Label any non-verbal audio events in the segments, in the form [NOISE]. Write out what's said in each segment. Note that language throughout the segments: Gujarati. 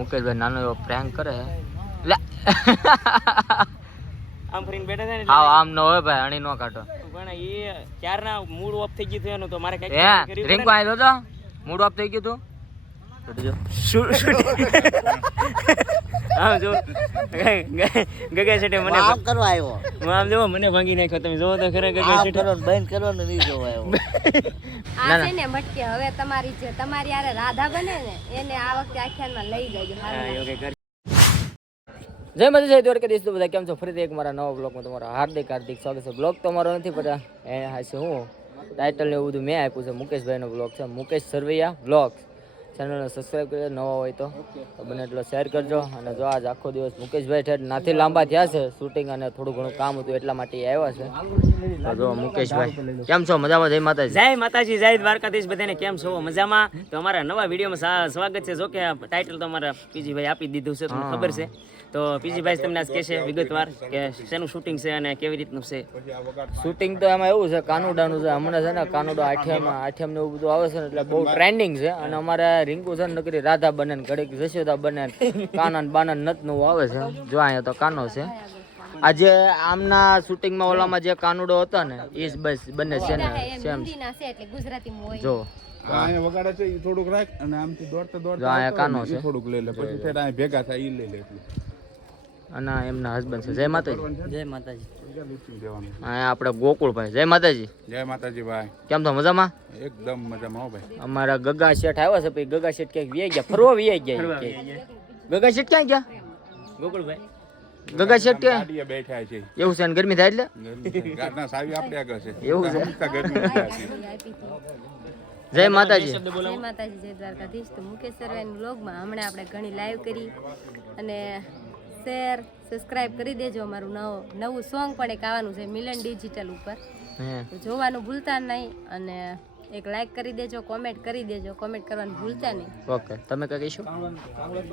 મુકેશભાઈ નાનો એવો પ્રેન્ક કરે. લે. આમ ફરીને બેઠા છે ને હા આમ ન હોય ભાઈ અણી નો કાઢો. પણ એ ક્યારના મૂડ ઓફ થઈ ગયું હતું એનું તો મારે કંઈક હે રિંકુ આવ્યો તો? મૂડ ઓફ થઈ ગયું તું? જોજો. આમ જો ગગા શેઠે મને આમ કરવા આવ્યો. હું આમ જોવો મને ભાંગી નાખ્યો. તમે જોવો તો ખરા ગગા આમ શેઠે. કરવાનું બંધ કરવાનું નહીં જોવા આવ્યો. આ છે ને મટકે હવે તમારી જે તમારી આરે રાધા બને ને એને આ વખતે આખ્યાનમાં લઈ જજો હા, એવું કંઈક જય મજા જય દ્વારકા દેશ બધા કેમ છો? ફરીથી એક મારા નવા બ્લોગમાં તમારો હાર્દિક હાર્દિક સ્વાગત છે. બ્લોગ તમારો નથી પડતા એ હશે હું ટાઇટલ ને એવું બધું મેં આપ્યું છે. મુકેશભાઈનો બ્લોગ છે. મુકેશ સરવૈયા બ્લોગ ચેનલને સબસ્ક્રાઈબ કરજો નવા હોય તો. બને એટલો શેર કરજો. અને જો આજ આખો દિવસ મુકેશભાઈ ઠેઠ નાથી લાંબા થયા છે શૂટિંગ અને થોડું ઘણું કામ હતું એટલા માટે આવ્યા છે. જો મુકેશભાઈ કેમ છો? મજામાં? જય માતાજી. જય માતાજી જય દ્વારકાધીશ. બધાને કેમ છો? મજામાં? તો અમારા નવા વિડીયોમાં સ્વાગત છે. જો કે ટાઇટલ તો અમારા પીજીભાઈ આપી દીધું છે તમને ખબર છે. તો પીજીભાઈ તમને આજ કહેશે વિગતવાર કે શેનું શૂટિંગ છે અને કેવી રીતનું છે? શૂટિંગ તો એમાં એવું છે કાનુડાનું છે. હમણાં છે ને કાનુડો આઠિયામાં આઠિયામ ને એવું બધું આવે છે ને એટલે બહુ ટ્રેન્ડિંગ છે. અને અમારે રિંકુ છે ને નકરી રાધા બને ને ઘડીક જશોદા બને કાનન બાનન ને નતનું આવે છે. જો અહીંયા તો કાનો છે. આજે આમના શૂટિંગમાં ઓલામાં જે કાનુડો હતો ને એ જ બસ બંને છે ને સેમ હિન્દીના છે એટલે ગુજરાતીમાં હોય. જો. અહીંયા વગાડે છે ઈ થોડુંક રાખ અને આમથી દોડતા દોડતા કાનો છે. થોડુંક લઈ લે. પછી અહીંયા ભેગા થાય એ લઈ લે એટલું. અને એમના હસબન્ડ છે. જય માતાજી. જય માતાજી. અહીંયા આપણે ગોકુળભાઈ. જય માતાજી. જય માતાજી ભાઈ. કેમ તો મજામાં? એકદમ મજામાં હો ભાઈ. અમારા ગગા શેઠ આવ્યા છે પછી ગગા શેઠ ક્યાંક વ્યાઈ ગયા? ફરવા વ્યાઈ ગયા ગગા શેઠ ક્યાં ગયા? ગોકુળભાઈ. ગગા શેઠ ક્યાં? બેઠા છે. એવું છે ગરમી થાય એટલે? ગાડના સાવી આપણે આગળ છે. એવું છે? સમજતા ગરમી નથી આવતી. આપી હતી. જય માતાજી જય માતાજી જય દ્વારકાધીશ. તો મુકેશ સરવાઈની વ્લોગમાં હમણાં આપણે ઘણી લાઈવ કરી અને શેર સબસ્ક્રાઇબ કરી દેજો અમારું નવું નવું સોંગ પણ એક આવવાનું છે મિલન ડિજિટલ ઉપર. જોવાનું ભૂલતા નહીં અને એક લાઈક કરી દેજો કોમેન્ટ કરી દેજો કોમેન્ટ કરવાનું ભૂલતા નહીં. ઓકે તમે કઈ કહીશું?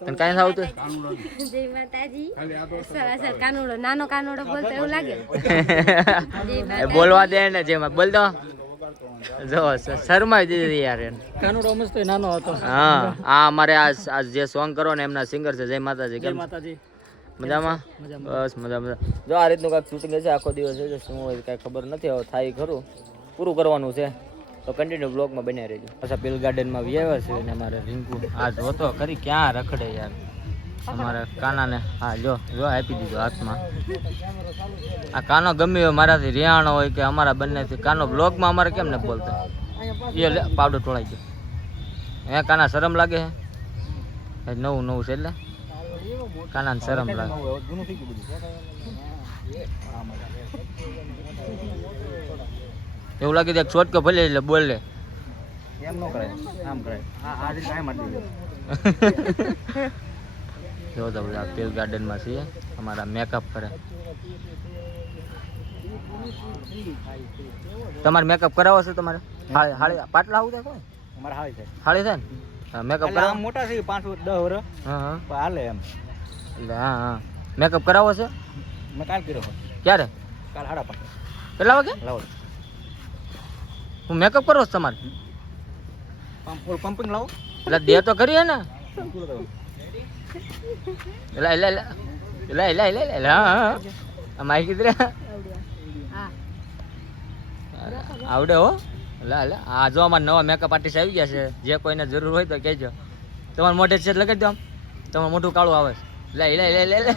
તને કાંઈ થાવ તો? [LAUGHS] જય માતાજી. સર સર કાનુડો નાનો કાનુડો બોલતો એવું લાગે? [LAUGHS] જય. બોલવા દે ને જેમાં બોલ દો. જો શરમાઈ દીધી યાર કાનુડો મસ્ત નાનો હતો. હા આ અમારે આ જે સોંગ કરો ને એમના સિંગર છે જય માતાજી કેમ? માતાજી. મજામાં? બસ મજા મજા જો આ રીતનું કાંઈક શૂટિંગ હશે આખો દિવસ હશે શું હોય કાંઈ ખબર નથી હવે થાય ખરું. પૂરું કરવાનું છે. તો કન્ટિન્યુ બ્લોગમાં બન્યા રહેજો. પાછા પેલ ગાર્ડનમાં વ્યાવ્યા છે અને અમારે રિંકુ. આ જોતો ખરી ક્યાં રખડે યાર. અમારા કાનાને હા જો જો આપી દીધો હાથમાં. આ કાનો ગમે હોય મારાથી રિયાણો હોય કે અમારા બંનેથી. કાનો બ્લોગમાં અમારે કેમ ને બોલતા? એ લે પાવડર ટોળાઈ ગયો હે કાના શરમ લાગે હે? નવું નવું છે એટલે. કાનાને શરમ લાગે. એવું લાગે છે છોટકો ભલે એટલે બોલ. એમ ન કરાય આમ કરાય આ રીતે આમ જો તો બધા તેલ ગાર્ડનમાં છીએ. અમારા મેકઅપ કરે. તમારે મેકઅપ કરાવો છે તમારે? હાળી હાળી પાટલા આવું થાય અમારે હારી થાય. હાળી થાય ને? મેકઅપ કરાવો. મોટા છે પાંચ દસ વર્ષ હા હા. હાલે એમ. એટલે હા. હા મેકઅપ કરાવો છે? મેં કાલ કર્યો. ક્યારે? કાલ હાડા પાંચ કેટલા વાગે? લાવો હું મેકઅપ કરો છો તમારે? પંપિંગ લાવો. એટલે દે તો કરીએ ને. એટલે એટલે એટલે એટલે એટલે એટલે એટલે હા આ માઇક કીધરે હા. આવડે હો. એટલે એટલે આ જો અમારા નવા મેકઅપ આર્ટિસ્ટ આવી ગયા છે. જે કોઈને જરૂર હોય તો કહેજો. તમારે મોઢે છે લગાડી દો આમ. તમારું મોઢું કાળું આવે છે. લે લે લે લે લે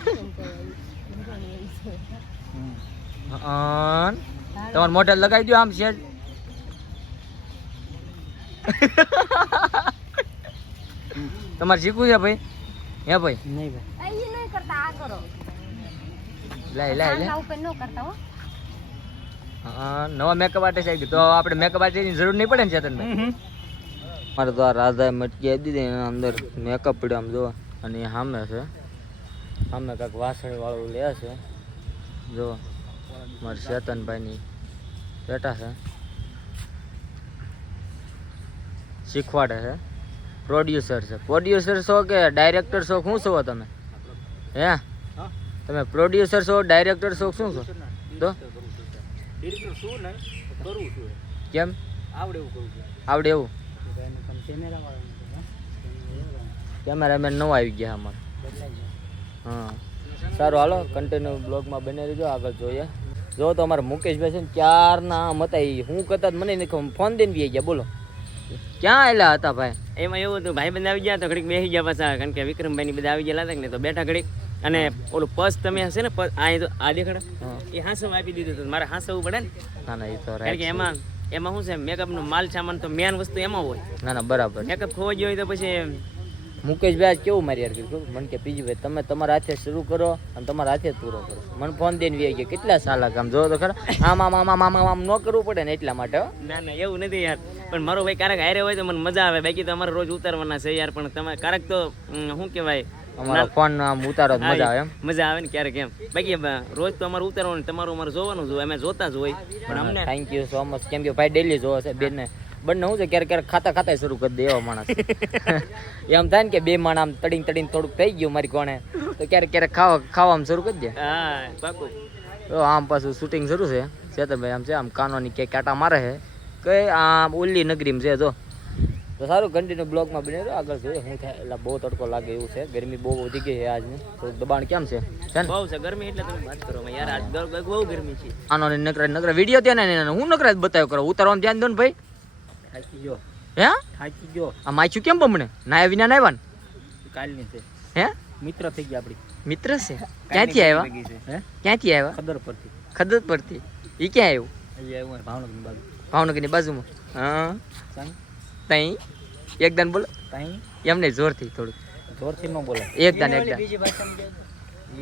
અન. તમારે મોઢે લગાવી દો આમ છે. તમારે શીખવું છે ભાઈ? હે ભાઈ? નહીં ભાઈ. નહીં કરતા આ કરો. લે લે લે આના ઉપર ન કરતા હો. હા, નવા મેકઅપ આર્ટિસ્ટ આવી ગયો. તો આપણે મેકઅપ આર્ટિસ્ટની જરૂર નહીં પડે ને ચેતનભાઈ મારે તો આ રાધાએ મટકી આપી દીધી એના અંદર મેકઅપ પડ્યો આમ જો અને એ સામે છે. સામે કાંઈક વાસણી વાળું લે છે. જો મારા ચેતનભાઈની બેટા છે. શીખવાડે છે. પ્રોડ્યુસર છે. પ્રોડ્યુસર છો કે ડાયરેક્ટર છો? શું છો તમે? હે? તમે પ્રોડ્યુસર છો ડાયરેક્ટર છો શું છો? તો? કેમ? આવડે એવું આવડે એવું? કેમેરા કેમેરામેન નવા આવી ગયા અમારે. હા. સારું હાલો કન્ટિન્યુ બ્લોગમાં બને રહીજો આગળ જોઈએ. જો તો અમારા મુકેશભાઈ છે ને ક્યારના આમ હતા એ હું કરતા જ મને નહીં ફોન દઈને બી ગયા બોલો. ક્યાં આવેલા હતા ભાઈ? એમાં એવું હતું ભાઈ બંધ આવી ગયા તો ઘડીક બેસી ગયા પાછા કારણ કે વિક્રમભાઈ ની બધા આવી ગયેલા હતા ને તો બેઠા ઘડીક. અને ઓલું પર્સ તમે હશે ને પર્સ આ તો આ દેખાડો. એ હાંસવ આપી દીધું હતું મારે હાંસવું પડે ને. ના ના એ તો કારણ કે એમાં એમાં શું છે મેકઅપનું માલ સામાન તો મેન વસ્તુ એમાં હોય. ના ના બરાબર. મેકઅપ ખોવા ગયો હોય તો પછી મુકેશભાઈ આજ કેવું મારી યાર કીધું મને કે પીજીભાઈ તમે તમારા હાથે શરૂ કરો અને તમારા હાથે પૂરો કરો. મને ફોન દઈને વી ગયા કેટલા સાલા કામ જો તો ખરા. આમ આમ આમ આમ આમ આમ ન કરવું પડે ને એટલા માટે ના ના એવું નથી યાર. પણ મારો ભાઈ ક્યારેક હારે હોય તો મને મજા આવે. બાકી તો અમારે રોજ ઉતારવાના છે યાર પણ તમે ક્યારેક તો શું કહેવાય? અમારો ફોન આમ ઉતારો મજા આવે એમ. મજા આવે ને ક્યારેક એમ. બાકી રોજ તો અમારે ઉતારવાનું તમારું અમારે જોવાનું જોઈએ અમે જોતા જ હોય. પણ અમને થેન્ક યુ સો મચ કેમ કે ભાઈ ડેલી જોવે છે બેન ને બંને શું છે ક્યારેક ક્યારેક ખાતા ખાતા શરૂ કરી દે એવા માણસ. [LAUGHS] એમ થાય ને કે બે માણ આમ તડીને તડીને થોડુંક થઈ ગયું મારી કોણે તો ક્યારેક ક્યારેક ખાવા ખાવામાં શરૂ કરી દે. હા તો આમ પાછું શૂટિંગ શરૂ છે. ચેતનભાઈ આમ છે આમ કાનોની કે કાંટા મારે છે. કે આમ ઓલી નગરીમાં છે જો. તો સારું કન્ટિન્યુ બ્લોગમાં બની રહ્યો. આગળ જોઈએ હું થાય એટલે બહુ તડકો લાગે એવું છે. ગરમી બહુ વધી ગઈ છે આજની. થોડુંક દબાણ કેમ છે? બહુ છે ગરમી એટલે તમે વાત કરો. યાર આજ બહુ ગરમી છે. આનો નકરા નકરા વીડિયો ત્યાં ને હું નકરા જ બતાવ્યો કરો. ઉતારવાનું ધ્યાન દો ને ભાઈ. થાકી ગયો. હે? થાકી ગયો. આ માછું કેમ બમણે? નાયા વિના ના આવ્યા ને કાલની છે. હે? મિત્ર થઈ ગયા આપડી મિત્ર છે? ક્યાંથી આવ્યા? હે? ક્યાંથી આવ્યા? પડતી ખદર પરથી એ ક્યાં આવ્યું? અહીંયા હું ભાવનગરની બાજુ. ભાવનગરની બાજુમાં? હા. તઈ? એકદમ બોલો. તાઈ? એમને જોરથી થોડું જોરથી ન એકદમ એકદમ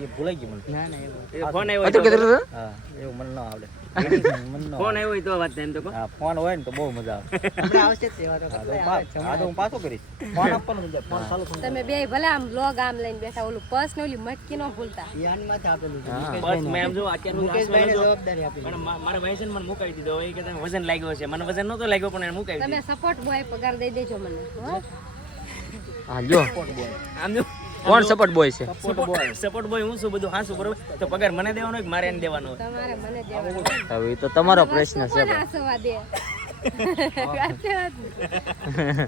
એ ભૂલાઈ ગયું મને. એ ફોન આવ્યો? હા એવું ન આવડે. [LAUGHS] ફોન આવ્યો તો વાત એમ તો ફોન હોય ને તો બહુ મજા આવે. [LAUGHS] હા, તો તો હું પાછો કરીશ. [LAUGHS] ફોન આપવાનો મજા ફોન ચાલુ તમે બે ભલે આમ લોગ આમ લઈને બેઠા ઓલું પર્સ ને ઓલી મટકી નો ભૂલતા. બસ મેં એમ જો અત્યારનું હાંસવાનું જો. પણ મા- મારા ભાઈ છે ને મને મુકાવી દીધો એ કે તમે વજન લાગ્યો છે. મને વજન નતો લાગ્યો પણ એને મુકાવી તમે સપોર્ટ બોય પગાર દઈ દેજો મને હા. જો દીધો આમ જો. કોણ સપોર્ટ બોય છે? સપોર્ટ બોય હું છું બધું હાસું બરોબર? તો પગાર મને દેવાનો હોય કે મારે એને દેવાનો હોય? હવે તો તમારો પ્રશ્ન [LAUGHS]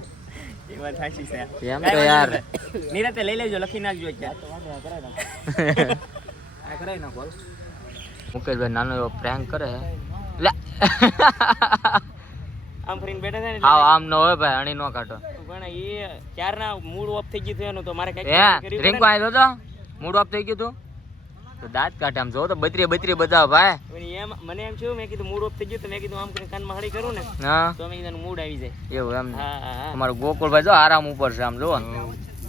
[LAUGHS] છે એમ તો યાર. નિરાતે લઈ લેજો લખી નાખજો. [LAUGHS] મુકેશભાઈ નાનો એવો પ્રેન્ક કરે. છે લે. આમ ફરીને બેઠા છે ને હા આમ ન હોય ભાઈ અણી નો કાઢો. પણ એ ક્યારના મૂડ ઓફ થઈ ગયું એનું તો મારે કઈ હે રીંકો આવ્યો તો. મૂડ ઓફ થઈ ગયું તું? તો દાંત કાઢે આમ જો તો બત્રી બત્રી બતાવ ભાઈ. એમ મને એમ થયું મેં કીધું મૂડ ઓફ થઈ ગયું તો મેં કીધું આમ કરીને કાનમાં હળી કરું ને. હા. તો મેં કીધું મૂડ આવી જાય. એવું એમ હા હા ગોકુળ ભાઈ ગોકુળભાઈ જો આરામ ઉપર છે આમ જુઓ.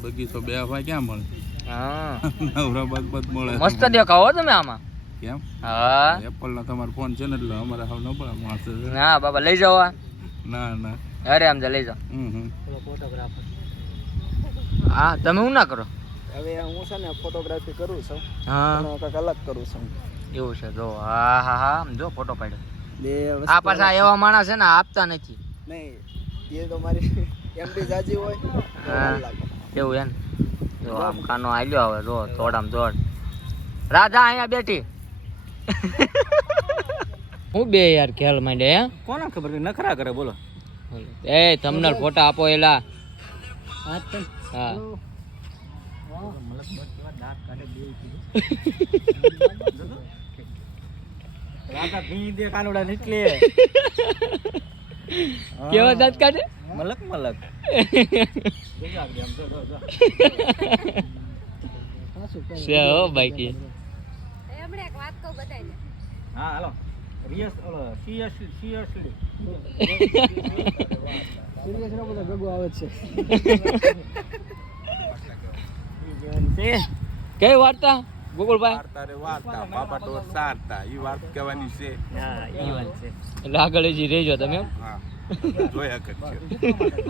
બગીચો બે ભાઈ ક્યાં મળે? હા. નવરા બદ બદ મળે. મસ્ત દેખાવો તમે આમાં. કેમ? હા. એપલ નો તમારો ફોન છે ને એટલે અમારે હાવ ન પડે માણસ છે. બાબા લઈ જાવ આ. ના ના. અરે આમ જા લઈ જાઓ. હમ હમ. હા તમે હું ના કરો? હવે હું છે ને ફોટોગ્રાફી કરું છું હા. કંઈક અલગ કરું છું. એવું છે જો હા હા હા આમ જો ફોટો પાડ્યો. આ પાછા એવા માણસ છે ને આપતા નથી. નહીં એ તો મારી [LAUGHS] એમડી જાજી હોય હા. એવું એમ? જો આમ કાનો આવ્યો હવે જો તોડ આમ તોડ. રાધા અહીંયા બેઠી. [LAUGHS] હું બે યાર ખ્યાલ માંડે હે? કોને ખબર કે નખરા કરે બોલો. એ તમને ફોટા આપો એલા. હા રાધા ભી દે કાનુડા નીકળે. [LAUGHS] કેવા દાંત કાઢે? મલક મલક. છે હો બાકી એ એક વાત કહું બધાને હા હાલો. રિયસ ઓલો સિયસલી સિરિયસ નો બધો ગગો આવે છે કઈ વાર્તા ગોકુલભાઈ? વાર્તા રે વાર્તા બાપા તો સારતા ઈ વાત કહેવાની છે. હા એ વાત છે. એટલે આગળ હજી રહેજો તમે હા જોયા કરજો.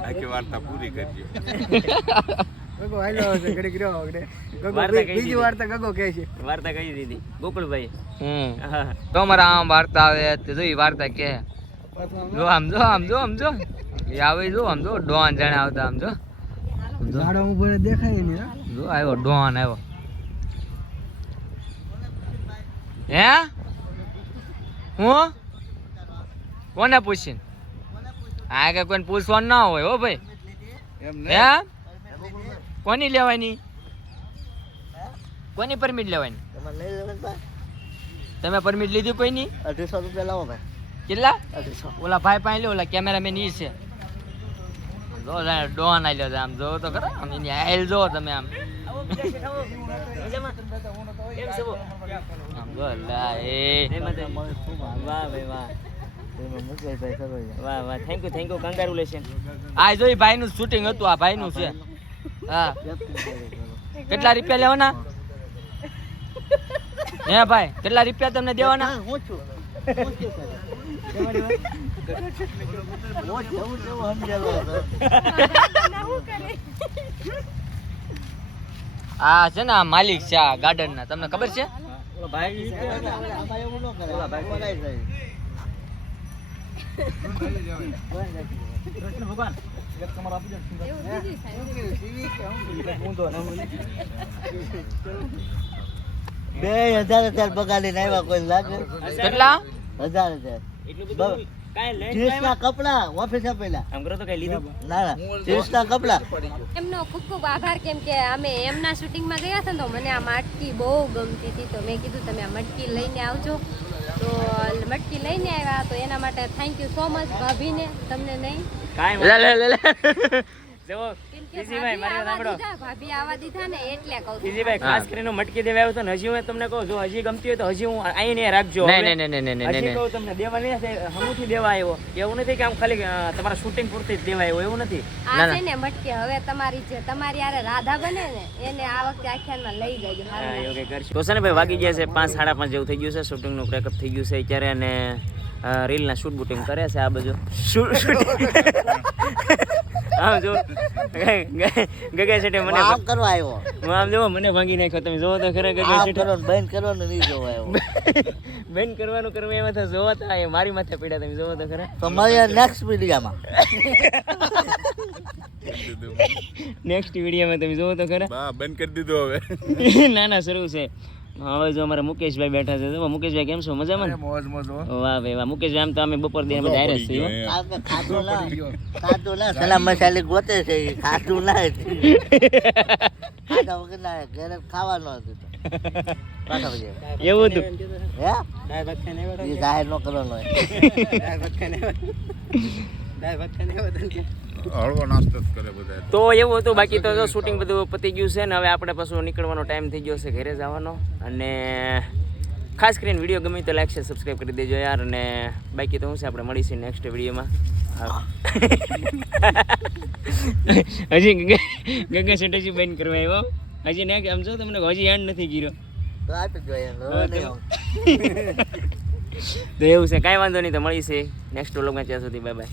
આખી વાર્તા પૂરી કરજો. [LAUGHS] ગગો હાલ્યો છે ઘડીક રહ્યો ઘડે ગગો બીજી વાર્તા ગગો કહે છે. વાર્તા કહી દીધી. ગોકુળભાઈ હમ. તો અમારા આમ વાર્તા આવે તે જો વાર્તા કે જો આમ જો આમ જો આમ જો. એ આવે જો આમ જો. ડોન જાણે આવતા આમ જો. ઝાડો ઉપર દેખાય ને જો આવ્યો ડોન આવ્યો. હે? હું? કોને પૂછીને? આ કે કોઈને પૂછવાનું ના હોય હો ભાઈ. એમ હે? કોની લેવાની? કોની પરમિટ લેવાની? ભાઈ. તમે પરમિટ લીધી કોઈની? અઢીસો રૂપિયા લાવો ભાઈ. કેટલા? અઢીસો. ઓલા ભાઈ પાસે લે ઓલા કેમેરામેન ઈ છે. જો ડોન આલ્યો છે આમ જો તો ખરા આમ એની આયલ જો તમે આમ. કેમ છો આમ જો લા એ. વાહ ભાઈ વાહ. મુકેશભાઈ વાહ વાહ. Thank you thank you congratulation આ જો ઈ ભાઈનું શૂટિંગ હતું આ ભાઈનું છે. હા. કેટલા રૂપિયા લેવાના? હે ભાઈ, કેટલા રૂપિયા તમને દેવાના. આ છે ને માલિક છે આ ગાર્ડન ના તમને ખબર છે? આમાં કરે બોલાય જાય બે હજાર હજાર બગાડીને આવ્યા કોઈ લાગે કેટલા હજાર હજાર એટલું લઈને ત્રીસ ના કપડા ઓફિસે પેલા આમ તો કઈ લીધું ના કપડા એમનો ખૂબ ખૂબ આભાર કેમ કે અમે એમના શૂટિંગમાં ગયા હતા તો મને આ માટકી બહુ ગમતી હતી તો મેં કીધું તમે આ મટકી લઈને આવજો તો મટકી લઈને આવ્યા તો એના માટે થેન્ક યુ સો મચ ભાભીને તમને નહીં. કાંઈ લે લે લે. લે જુઓ કેમ કે પીસીભાઈ ભાભી મારી સાંભળો. ભાભી આવવા દીધા ને એટલે કહું છું. ખાસ કરીને મટકી દેવા આવ્યો તો ને હજી હું તમને કહું જો હજી ગમતી હોય તો હજી હું અહીં ને રાખજો. નહીં નહીં નહીં નહીં નહીં નહીં. કહું તમને દેવા નહીં હમુથી દેવા આવ્યો. એવું નથી કે આમ ખાલી તમારા શૂટિંગ પૂરતી જ દેવા આવ્યો એવું નથી. આ છે ને મટકી હવે તમારી છે તમારી યારે રાધા બને ને એને આ વખતે આખ્યાનમાં લઈ જજો હા, હારું કરશું. તો છે ને ભાઈ વાગી ગયા છે પાંચ સાડા પાંચ જેવું થઈ ગયું છે. શૂટિંગનું બ્રેકઅપ થઈ ગયું છે અત્યારે અને રીલ રીલના શૂટ બુટિંગ કરે છે આ બધું [LAUGHS] આમ જો ગગા શેઠે મને આમ કરવા આવ્યો. હું આમ જોવો મને ભાંગી નાખ્યો. તમે જોવો તો ખરા ગગા શેઠે. કરો બંધ કરો નહીં જોવા આવ્યો. [LAUGHS] બેન કરવાનું કરવા એમાં તો જોવા તો એ મારી માથે પીડા તમે જોવો તો ખરા. તો મળીએ નેક્સ્ટ વિડીયામાં. [LAUGHS] નેક્સ્ટ વિડીયોમાં તમે જોવો તો ખરા. બા બંધ કરી દીધું હવે. [LAUGHS] ના ના શરૂ છે. હવે જો અમારે મુકેશભાઈ બેઠા છે. તો મુકેશભાઈ કેમ છો? મજામાં ને? મોજ મોજ વાહ ભાઈ વાહ. મુકેશભાઈ આમ તો અમે બપોર દી બધા હારે છીએ. ખાધું ના ખાધું ના. સલામ મસાલી ગોતે છે ખાધું ના ખાધા વગર ના ઘરે ખાવાનો હતું. એવું હતું? હે? જાહેર ન કરવાનો હોય. હળવો નાસ્તો જ કરે બધા તો. એવું હતું બાકી તો શૂટિંગ બધું પતી ગયું છે ને હવે આપણે પાછું નીકળવાનો ટાઈમ થઈ ગયો છે ઘરે જવાનો. અને ખાસ કરીને વીડિયો ગમે તો લાઈક છે સબસ્ક્રાઈબ કરી દેજો યાર. અને બાકી તો શું છે આપણે મળીશું નેક્સ્ટ વિડીયોમાં. હજી ગગા ગગા સેટ બંધ કરવા આવ્યો હજી ને આમ જો તમને હજી એન્ડ નથી ગીરો તો આપી જ જોઈએ હવે નહીં. આવું. [LAUGHS] તો એવું છે કાંઈ વાંધો નહીં તો મળીશે. નેક્સ્ટ વ્લોગમાં ત્યાં સુધી બાય બાય